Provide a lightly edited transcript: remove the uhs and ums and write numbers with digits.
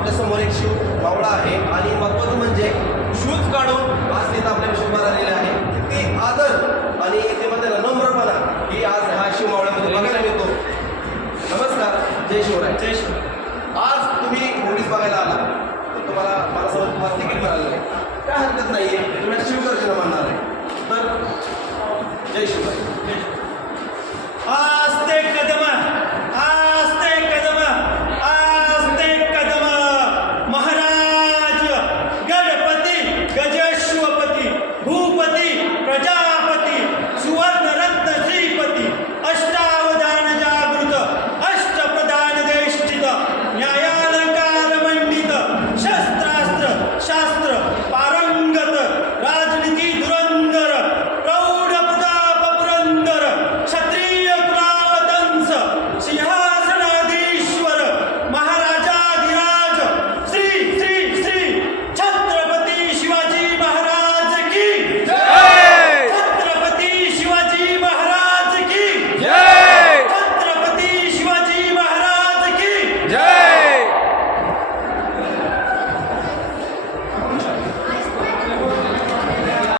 आपल्यासमोर एक शिव मावळा आहे आणि महत्त्वाचं म्हणजे शूज काढून आज तिथं आपल्या शिवबार आलेले आहे. ते आदर आणि ते म्हणते ना नम्रपणा ही आज हा शिव मावळ्यामध्ये बघायला मिळतो. नमस्कार, जय शिवराय. जय शिवराय. आज तुम्ही मूवीज बघायला आला तर तुम्हाला मला समज तुम्हाला तिकीट मिळालं नाही, काय हरकत नाही आहे, तुम्ही शिवगर्जना मानणार आहे तर जय शिवराय. आज ते कदम